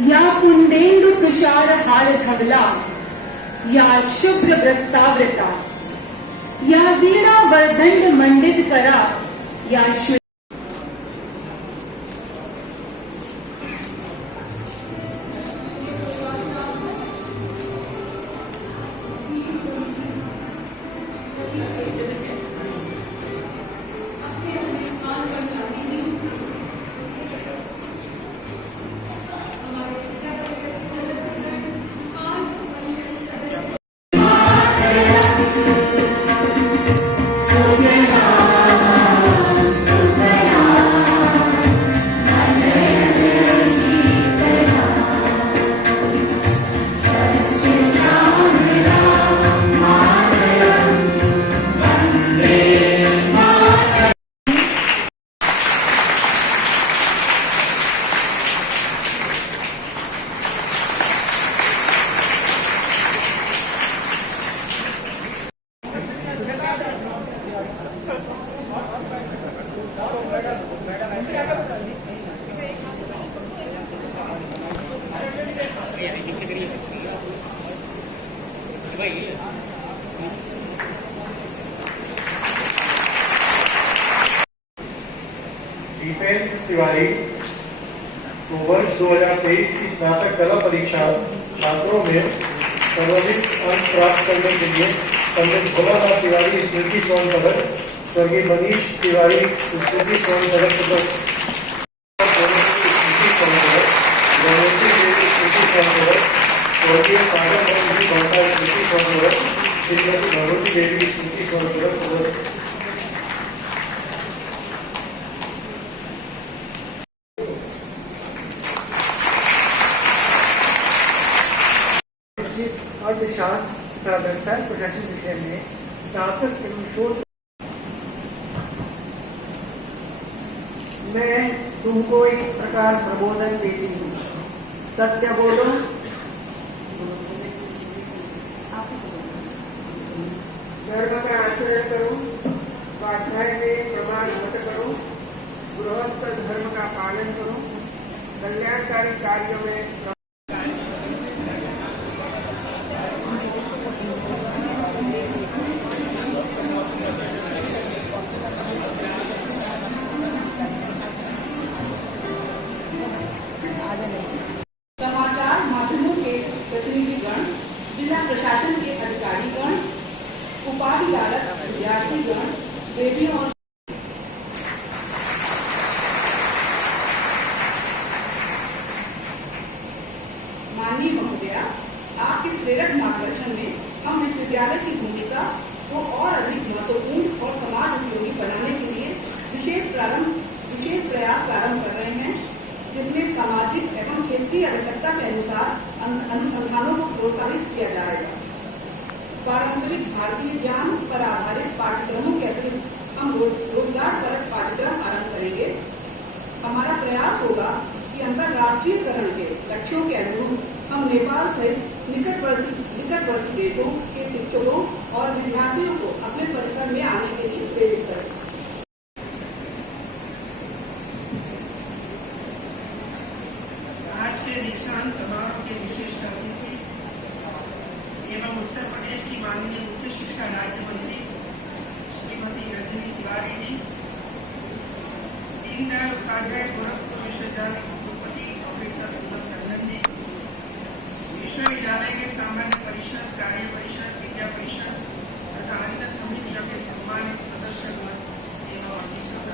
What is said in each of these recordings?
या पुंडेन्दु तुषार हार धवला, या शुभ्र प्रस्तावृता, या वीणा वरदंड मंडित करा, या दीपेंद्र तिवारी को वर्ष 2023 की स्नातक कला परीक्षा छात्रों में सर्वाधिक अंक प्राप्त करने के लिए पंडित भोलानाथ तिवारी स्मृति स्वर्ण पदक, स्वर्गीय मनीष तिवारी स्मृति स्वर्ण पदक, स्वर्गीय सागर स्मृति स्वर्ण पदक, श्रीमती भगवती देवी स्मृति स्वर्ण पदक। अर्थशास्त्र तथा व्यवसाय प्रशासन विषय में स्नातक एवं शोध। मैं तुमको इस प्रकार प्रबोधन देती हूँ, सत्य बोलो, धर्म का आचरण करो, स्वाध्याय में प्रमाण मत करो, गृहस्थ धर्म का पालन करो, कल्याणकारी कार्यों में समाचार माध्यमों के प्रतिनिधिगण, जिला प्रशासन के अधिकारीगण, उपाधिकारक विद्यार्थीगण, देवियों और माननीय महोदया, आपके प्रेरक मार्गदर्शन में हम विश्वविद्यालय की भूमिका को और अधिक महत्वपूर्ण और समाज उपयोगी बनाने के लिए विशेष प्रयास प्रारंभ कर रहे हैं, जिसमें सामाजिक एवं क्षेत्रीय आवश्यकता के अनुसार अनुसंधानों को प्रोत्साहित किया जाएगा। पारंपरिक भारतीय ज्ञान पर आधारित पाठ्यक्रमों के अतिरिक्त हम रोजगार परक पाठ्यक्रम आरंभ करेंगे। हमारा प्रयास होगा कि अंतर्राष्ट्रीयकरण के लक्ष्यों के अनुरूप हम नेपाल सहित निकटवर्ती देशों के शिक्षकों और विद्यार्थियों को अपने परिसर में आने के लिए प्रेरित करें। आज से दीक्षांत समारोह के विशेष अतिथि एवं उत्तर प्रदेश की माननीय उच्च शिक्षा राज्य मंत्री श्रीमती रजनी तिवारी जी, दीनदयाल उपाध्याय गोरखपुर विश्वविद्यालय के कुलपति प्रोफेसर पूनम टंडन जी, विश्वविद्यालय के सामान्य परिषद, कार्य परिषद, विद्या परिषद तथा अन्य समितियों के सम्मानित सदस्य एवं अभिषेक,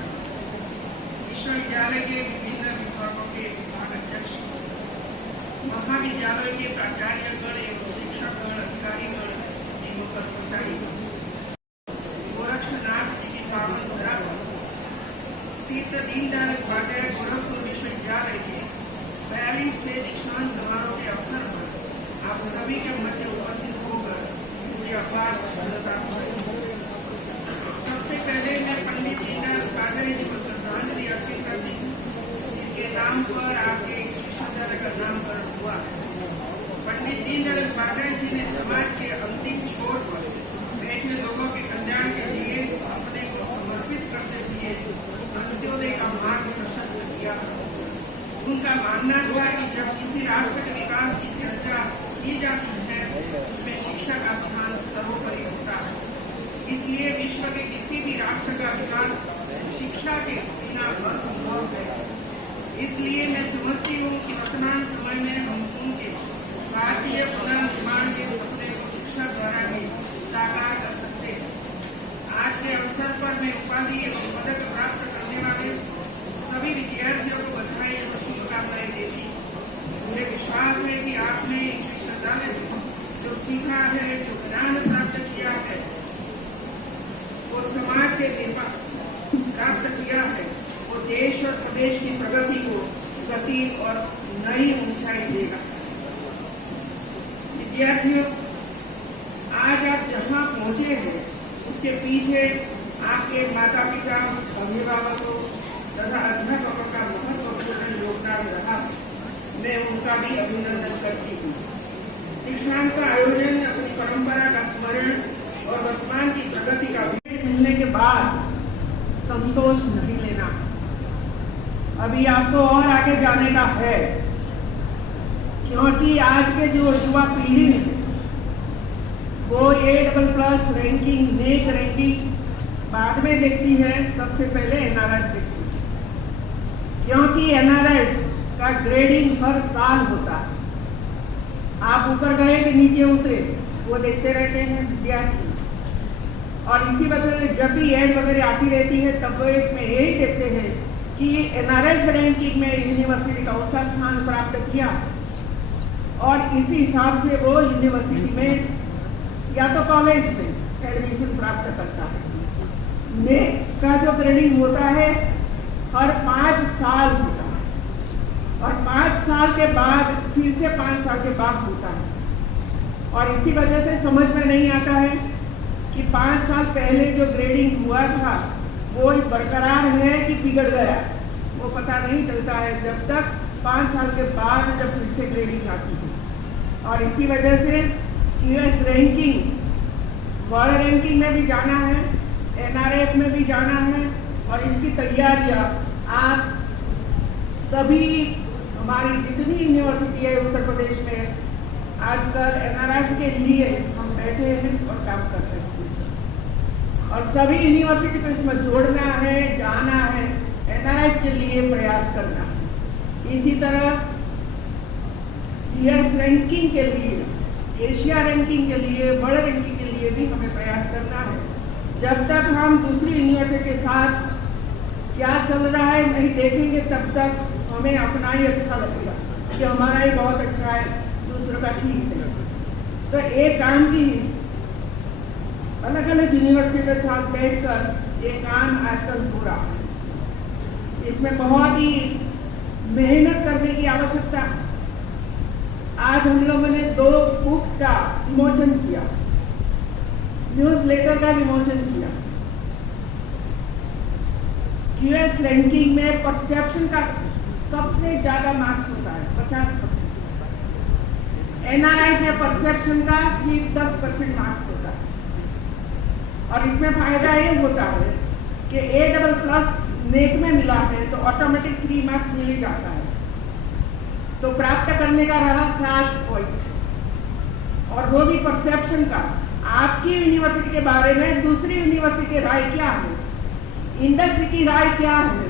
विश्वविद्यालय के विभिन्न विभागों के विभाग अध्यक्ष, महाविद्यालय के प्राचार्यगण एवं शिक्षकगण, अधिकारीगण एवं कर्मचारीगण, गोरक्षनाथ जी की पावन धरा स्थित दीनदयाल उपाध्याय गोरखपुर विश्वविद्यालय के 42वें दीक्षांत समारोह के अवसर पर आप सभी के मध्य उपस्थित होकर मुझे अपार प्रसन्नता हुई। सबसे पहले मैं पंडित दीनदयाल उपाध्याय जी को श्रद्धांजलि अर्पित करती हूँ, जिनके नाम पर आपके विश्वविद्यालय का नामकरण हुआ है। पंडित दीनदयाल उपाध्याय जी ने समाज के अंतिम छोर पर बैठे लोगों के कल्याण के लिए अपने को समर्पित करते हुए अंत्योदय का मार्ग प्रशस्त किया। उनका मानना हुआ कि जब किसी राष्ट्र के विकास की चर्चा की जाती है उसमें शिक्षा का स्थान सर्वोपरि होता है। इसलिए विश्व के किसी भी राष्ट्र का विकास शिक्षा के बिना असंभव है। इसलिए मैं समझती हूँ कि वर्तमान समय में हम उनके भारतीय पुनर्निर्माण के सपने को शिक्षा द्वारा ही साकार कर सकते हैं। आज के अवसर पर मैं उपाधि एवं पदक प्राप्त करने वाले सभी विद्यार्थियों को बधाई और शुभकामनाएं देती हूँ। मुझे विश्वास है कि आपने इस विश्वविद्यालय में जो सीखा है, जो ज्ञान प्राप्त किया है, वो समाज के निर्माण प्राप्त किया है, वो देश और प्रदेश की प्रगति को गति और नई ऊंचाई देगा। विद्यार्थियों, आज आप जहाँ पहुँचे हैं उसके पीछे आपके माता पिता, अभिभावकों तथा अध्यापकों का महत्वपूर्ण योगदान रहा। मैं उनका भी अभिनंदन करती हूँ। दीक्षांत का आयोजन अपनी परंपरा का स्मरण और वर्तमान की प्रगति का मिलने के बाद संतोष नहीं लेना। अभी आपको और आगे जाने का है, क्योंकि आज के जो युवा पीढ़ी है वो A++ रैंकिंग, नेक रैंकिंग बाद में देखती है, सबसे पहले NRF देखती है। क्योंकि NRF का ग्रेडिंग हर साल होता है। आप ऊपर गए कि नीचे उतरे वो देखते रहते हैं विद्यार्थी, और इसी वजह से जब भी एड वगैरह आती रहती है तब वो इसमें यही देखते हैं कि NRF रैंकिंग में यूनिवर्सिटी का उसका स्थान प्राप्त किया, और इसी हिसाब से वो यूनिवर्सिटी में या तो कॉलेज में एडमिशन प्राप्त करता है। नेक का जो ग्रेडिंग होता है हर 5 साल होता है, और 5 साल के बाद फिर से 5 साल के बाद होता है। और इसी वजह से समझ में नहीं आता है कि 5 साल पहले जो ग्रेडिंग हुआ था वो बरकरार है कि बिगड़ गया, वो पता नहीं चलता है जब तक 5 साल के बाद जब फिर से ग्रेडिंग आती है। और इसी वजह से US रैंकिंग, वर्ल्ड रैंकिंग में भी जाना है, NRF में भी जाना है, और इसकी तैयारियां आप सभी हमारी जितनी यूनिवर्सिटी है उत्तर प्रदेश में आजकल NRF के लिए हम बैठे हैं और काम कर रहे हैं, और सभी यूनिवर्सिटी को इसमें जोड़ना है, जाना है, NRF के लिए प्रयास करना है। इसी तरह US रैंकिंग के लिए, एशिया रैंकिंग के लिए, वर्ल्ड रैंकिंग के लिए भी हमें प्रयास करना है। जब तक हम दूसरी यूनिवर्सिटी के साथ क्या चल रहा है नहीं देखेंगे तब तक हमें अपना ही अच्छा लगेगा कि हमारा ही बहुत अच्छा है, दूसरों का ठीक है। तो एक काम की अलग अलग यूनिवर्सिटी के साथ बैठकर ये काम आजकल हो रहा है। इसमें बहुत ही मेहनत करने की आवश्यकता। आज हम लोगों ने 2 बुक्स का विमोचन किया, न्यूज़लेटर का विमोचन किया। US रैंकिंग में परसेप्शन का सबसे ज्यादा मार्क्स होता है, 50%। NRF में परसेप्शन का सिर्फ 10% मार्क्स होता है। और इसमें फायदा ये होता है कि A++ नेक में मिला है तो ऑटोमेटिक 3 मार्क्स मिल ही जाता है, तो प्राप्त करने का रहा 7 पॉइंट, और वो भी परसेप्शन का। आपकी यूनिवर्सिटी के बारे में दूसरी यूनिवर्सिटी की राय क्या है, इंडस्ट्री की राय क्या है,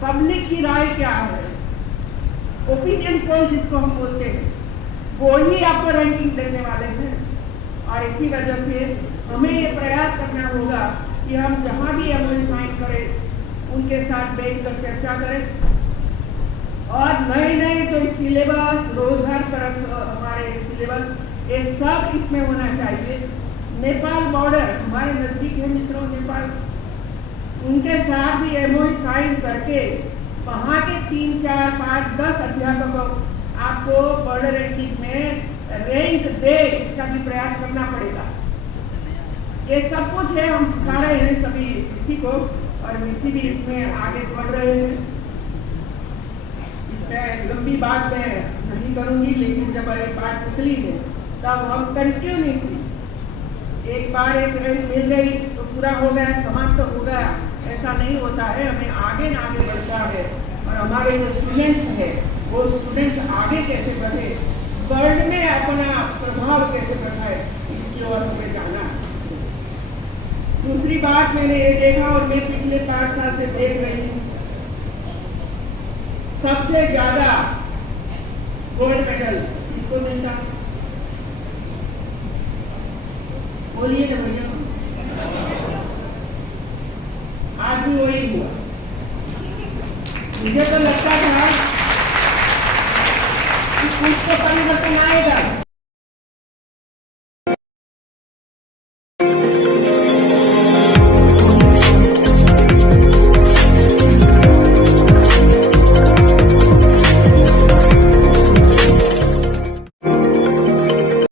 पब्लिक की राय क्या है, ओपिनियन पोल जिसको हम बोलते हैं, वो ही आपको रैंकिंग देने वाले हैं। और इसी वजह से हमें ये प्रयास करना होगा कि हम जहाँ भी MOU साइन करें उनके साथ बैठकर चर्चा करें, और नए जो सिलेबस, रोजगार तरफ हमारे सिलेबस, ये सब इसमें होना चाहिए। नेपाल बॉर्डर हमारे नजदीक है मित्रों, नेपाल, उनके साथ भी MOU साइन करके वहाँ के 3, 4, 5, 10 अध्यापकों आपको वर्ल्ड रैंकिंग में रैंक दे, इसका भी प्रयास करना पड़ेगा। ये सब कुछ है, हम सिखा रहे हैं सभी किसी को, और किसी भी इसमें आगे बढ़ रहे हैं। इसमें लंबी बात मैं नहीं करूंगी, लेकिन जब ये बात निकली है तब हम कंटिन्यूसली, एक बार एक रैंक मिल गई तो पूरा हो गया, समाप्त हो गया, ऐसा नहीं होता है। हमें आगे बढ़ना है, और हमारे जो स्टूडेंट्स हैं वो स्टूडेंट्स आगे कैसे बढ़े, वर्ल्ड में अपना प्रभाव कैसे बढ़ाए, इसकी ओर हमें जाना है। दूसरी बात मैंने ये देखा और मैं पिछले 5 साल से देख रही हूँ, सबसे ज्यादा गोल्ड मेडल किसको मिलता? बोलिए ना भैया। आज भी वही हुआ। मुझे तो लगता था कि कुछ तो परिवर्तन आएगा।